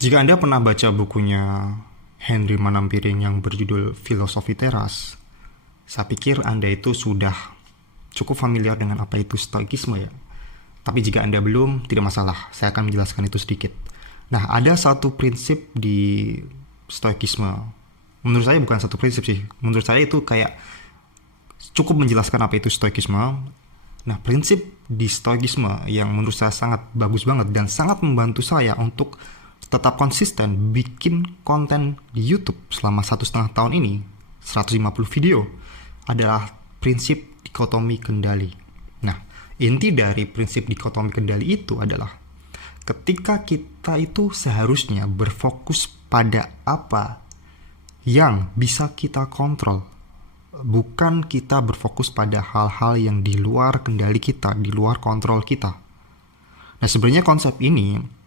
Jika Anda pernah baca bukunya Henry Manampiring yang berjudul Filosofi Teras, saya pikir Anda itu sudah cukup familiar dengan apa itu stoikisme ya. Tapi jika Anda belum, tidak masalah, saya akan menjelaskan itu sedikit. Nah, ada satu prinsip di stoikisme. Menurut saya bukan satu prinsip sih. Menurut saya itu kayak cukup menjelaskan apa itu stoikisme. Nah, prinsip di stoikisme yang menurut saya sangat bagus banget dan sangat membantu saya untuk tetap konsisten bikin konten di YouTube selama 1,5 tahun ini, 150 video, adalah prinsip dikotomi kendali. Nah, inti dari prinsip dikotomi kendali itu adalah ketika kita itu seharusnya berfokus pada apa yang bisa kita kontrol, bukan kita berfokus pada hal-hal yang di luar kendali kita, di luar kontrol kita. Nah, sebenarnya konsep ini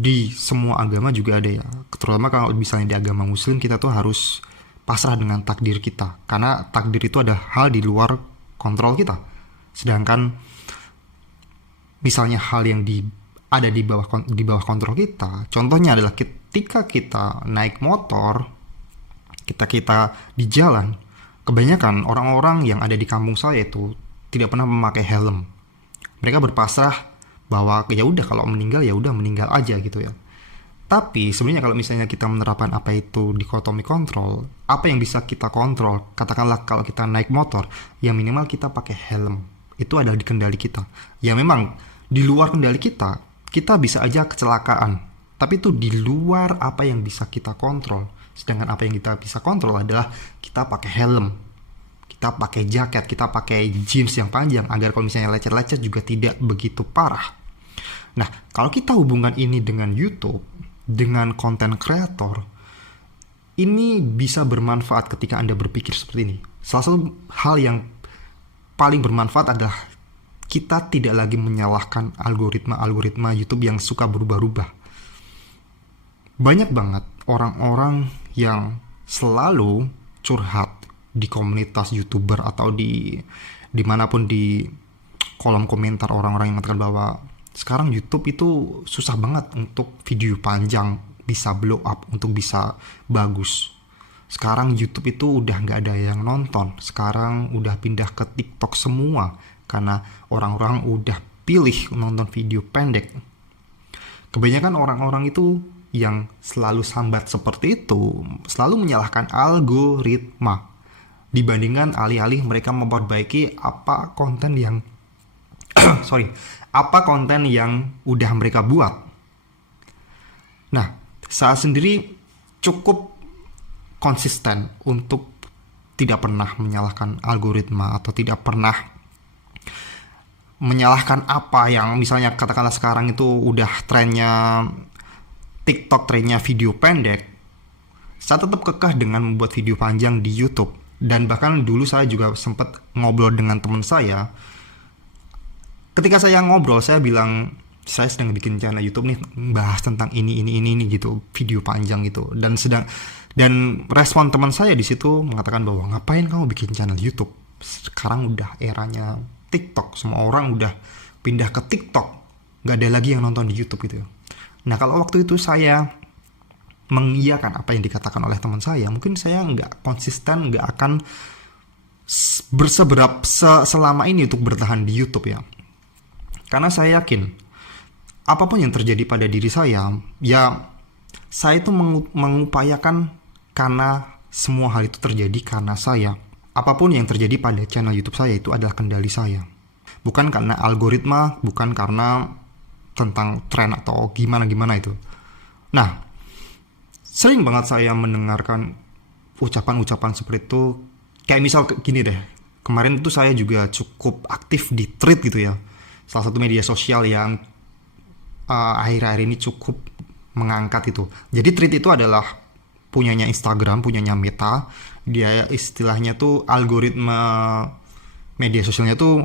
di semua agama juga ada ya. Terutama kalau misalnya di agama Muslim, kita tuh harus pasrah dengan takdir kita, karena takdir itu ada hal di luar kontrol kita. Sedangkan misalnya hal yang ada di bawah kontrol kita, contohnya adalah ketika kita naik motor, kita di jalan, kebanyakan orang-orang yang ada di kampung saya itu tidak pernah memakai helm. Mereka berpasrah bahwa ya udah, kalau meninggal ya udah meninggal aja gitu ya. Tapi sebenarnya kalau misalnya kita menerapkan apa itu dikotomi kontrol, apa yang bisa kita kontrol, katakanlah kalau kita naik motor, ya minimal kita pakai helm. Itu adalah di kendali kita. Ya memang di luar kendali kita bisa aja kecelakaan. Tapi itu di luar apa yang bisa kita kontrol. Sedangkan apa yang kita bisa kontrol adalah kita pakai helm, kita pakai jaket, kita pakai jeans yang panjang agar kalau misalnya lecet-lecet juga tidak begitu parah. Nah, kalau kita hubungkan ini dengan YouTube, dengan konten kreator, ini bisa bermanfaat ketika Anda berpikir seperti ini. Salah satu hal yang paling bermanfaat adalah kita tidak lagi menyalahkan algoritma YouTube yang suka berubah-ubah. Banyak banget orang-orang yang selalu curhat di komunitas YouTuber atau dimanapun di kolom komentar orang-orang yang mengatakan bahwa sekarang YouTube itu susah banget untuk video panjang bisa blow up, untuk bisa bagus. Sekarang YouTube itu udah nggak ada yang nonton. Sekarang udah pindah ke TikTok semua karena orang-orang udah pilih nonton video pendek. Kebanyakan orang-orang itu yang selalu sambat seperti itu selalu menyalahkan algoritma dibandingkan alih-alih mereka memperbaiki apa konten yang apa konten yang udah mereka buat. Nah, saya sendiri cukup konsisten untuk tidak pernah menyalahkan algoritma atau tidak pernah menyalahkan apa yang misalnya katakanlah sekarang itu udah trennya TikTok, trennya video pendek. Saya tetap kekeh dengan membuat video panjang di YouTube. Dan bahkan dulu saya juga sempat ngobrol dengan teman saya. Ketika saya ngobrol, saya bilang saya sedang bikin channel YouTube nih, bahas tentang ini gitu, video panjang gitu. Dan respon teman saya di situ mengatakan bahwa ngapain kamu bikin channel YouTube? Sekarang udah eranya TikTok, semua orang udah pindah ke TikTok, nggak ada lagi yang nonton di YouTube gitu. Nah, kalau waktu itu saya mengiyakan apa yang dikatakan oleh teman saya, mungkin saya nggak konsisten, nggak akan selama ini untuk bertahan di YouTube ya. Karena saya yakin apapun yang terjadi pada diri saya, ya saya itu mengupayakan karena semua hal itu terjadi karena saya. Apapun yang terjadi pada channel YouTube saya itu adalah kendali saya. Bukan karena algoritma, bukan karena tentang tren atau gimana itu. Nah, sering banget saya mendengarkan ucapan-ucapan seperti itu. Kayak misal gini deh, kemarin itu saya juga cukup aktif di Thread gitu ya, salah satu media sosial yang akhir-akhir ini cukup mengangkat itu. Jadi Thread itu adalah punyanya Instagram, punyanya Meta. Dia istilahnya tuh algoritma media sosialnya tuh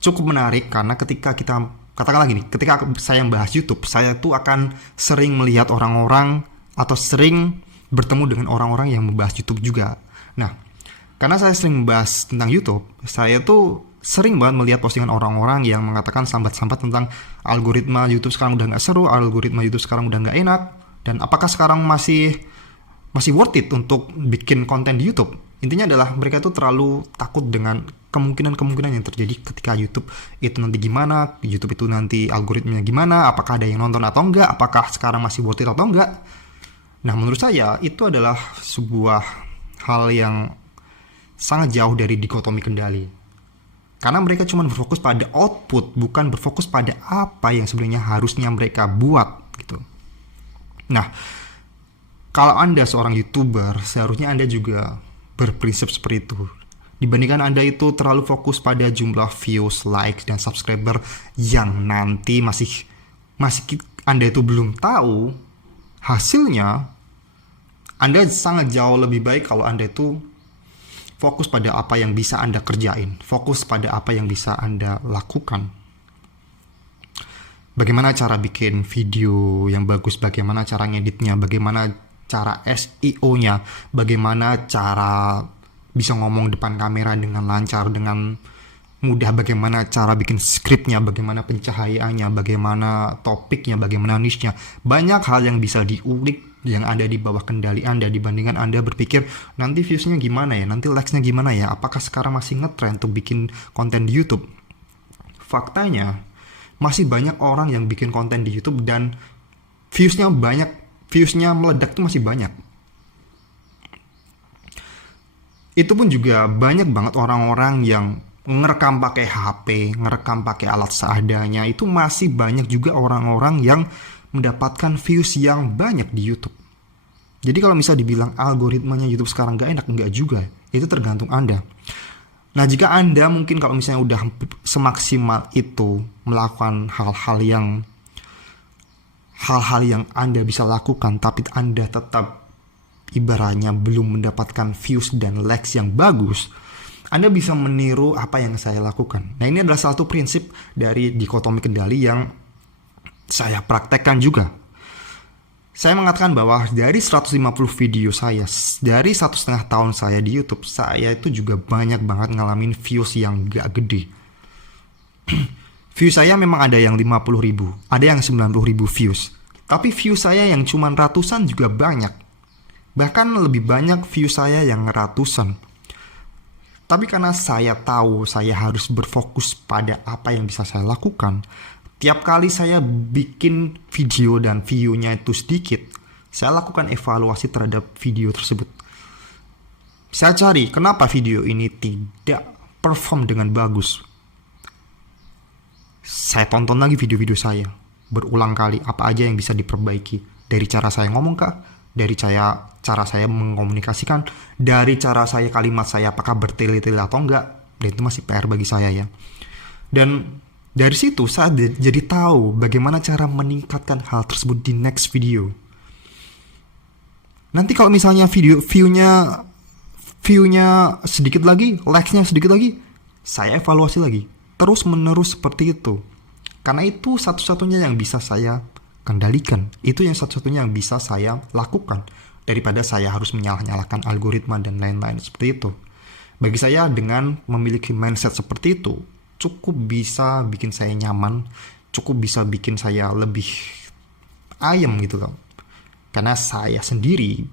cukup menarik karena ketika kita katakanlah gini, ketika saya membahas YouTube, saya tuh akan sering melihat orang-orang atau sering bertemu dengan orang-orang yang membahas YouTube juga. Nah, karena saya sering membahas tentang YouTube, saya tuh sering banget melihat postingan orang-orang yang mengatakan sambat-sambat tentang algoritma YouTube sekarang udah nggak seru, algoritma YouTube sekarang udah nggak enak. Dan apakah sekarang masih worth it untuk bikin konten di YouTube? Intinya adalah mereka itu terlalu takut dengan kemungkinan-kemungkinan yang terjadi ketika YouTube itu nanti gimana, YouTube itu nanti algoritmanya gimana, apakah ada yang nonton atau enggak, apakah sekarang masih worth it atau enggak. Nah, menurut saya itu adalah sebuah hal yang sangat jauh dari dikotomi kendali. Karena mereka cuma berfokus pada output, bukan berfokus pada apa yang sebenarnya harusnya mereka buat gitu. Nah, kalau Anda seorang YouTuber, seharusnya Anda juga berprinsip seperti itu. Dibandingkan Anda itu terlalu fokus pada jumlah views, likes, dan subscriber yang nanti masih Anda itu belum tahu hasilnya, Anda sangat jauh lebih baik kalau Anda itu fokus pada apa yang bisa Anda kerjain, fokus pada apa yang bisa Anda lakukan. Bagaimana cara bikin video yang bagus, bagaimana cara ngeditnya, bagaimana cara SEO-nya, bagaimana cara bisa ngomong depan kamera dengan lancar, dengan mudah, bagaimana cara bikin skripnya, bagaimana pencahayaannya, bagaimana topiknya, bagaimana niche-nya. Banyak hal yang bisa diulik yang ada di bawah kendali Anda dibandingkan Anda berpikir nanti views-nya gimana ya, nanti likes-nya gimana ya, apakah sekarang masih ngetrend untuk bikin konten di YouTube. Faktanya, masih banyak orang yang bikin konten di YouTube dan views-nya meledak tuh masih banyak. Itu pun juga banyak banget orang-orang yang ngerekam pakai HP, ngerekam pakai alat seadanya. Itu masih banyak juga orang-orang yang mendapatkan views yang banyak di YouTube. Jadi kalau misalnya dibilang algoritmanya YouTube sekarang gak enak, enggak juga. Itu tergantung Anda. Nah, jika Anda mungkin kalau misalnya udah semaksimal itu melakukan hal-hal yang Anda bisa lakukan, tapi Anda tetap ibaratnya belum mendapatkan views dan likes yang bagus, Anda bisa meniru apa yang saya lakukan. Nah, ini adalah satu prinsip dari dikotomi kendali yang saya praktekkan juga. Saya mengatakan bahwa dari 150 video saya, dari 1,5 tahun saya di YouTube, saya itu juga banyak banget ngalamin views yang gak gede. Views saya memang ada yang 50.000, ada yang 90.000 views. Tapi views saya yang cuma ratusan juga banyak. Bahkan lebih banyak views saya yang ratusan. Tapi karena saya tahu saya harus berfokus pada apa yang bisa saya lakukan, tiap kali saya bikin video dan view-nya itu sedikit, saya lakukan evaluasi terhadap video tersebut. Saya cari kenapa video ini tidak perform dengan bagus. Saya tonton lagi video-video saya berulang kali, apa aja yang bisa diperbaiki. Dari cara saya ngomong kah? Dari cara saya mengomunikasikan, dari cara saya kalimat saya apakah bertele-tele atau enggak, dan itu masih PR bagi saya ya. Dan dari situ saya jadi tahu bagaimana cara meningkatkan hal tersebut di next video. Nanti kalau misalnya view-nya sedikit lagi, likes-nya sedikit lagi, saya evaluasi lagi. Terus menerus seperti itu. Karena itu satu-satunya yang bisa saya kendalikan. Itu yang satu-satunya yang bisa saya lakukan. Daripada saya harus menyalah-nyalahkan algoritma dan lain-lain seperti itu. Bagi saya dengan memiliki mindset seperti itu, cukup bisa bikin saya nyaman, cukup bisa bikin saya lebih ayem gitu loh. Karena saya sendiri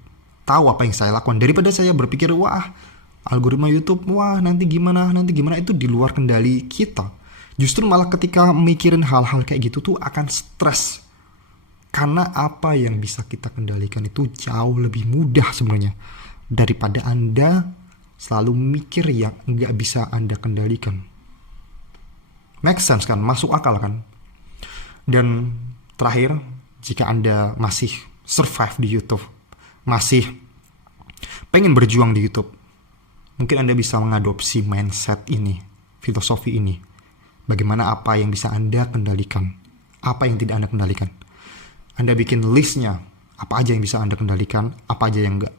tahu apa yang saya lakukan. Daripada saya berpikir, wah algoritma YouTube, wah nanti gimana, itu di luar kendali kita. Justru malah ketika mikirin hal-hal kayak gitu tuh akan stres. Karena apa yang bisa kita kendalikan itu jauh lebih mudah sebenarnya daripada Anda selalu mikir yang nggak bisa Anda kendalikan. Make sense kan? Masuk akal kan? Dan terakhir, jika Anda masih survive di YouTube, masih pengen berjuang di YouTube, mungkin Anda bisa mengadopsi mindset ini, filosofi ini. Bagaimana apa yang bisa Anda kendalikan, apa yang tidak Anda kendalikan. Anda bikin listnya, apa aja yang bisa Anda kendalikan, apa aja yang enggak.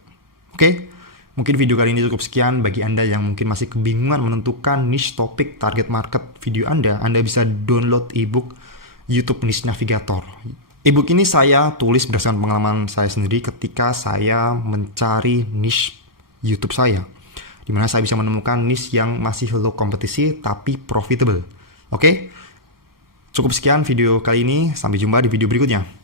Oke? Mungkin video kali ini cukup sekian. Bagi Anda yang mungkin masih kebingungan menentukan niche topik target market video Anda bisa download ebook YouTube Niche Navigator. Ebook ini saya tulis berdasarkan pengalaman saya sendiri ketika saya mencari niche YouTube saya, dimana saya bisa menemukan niche yang masih low kompetisi tapi profitable. Oke? Cukup sekian video kali ini. Sampai jumpa di video berikutnya.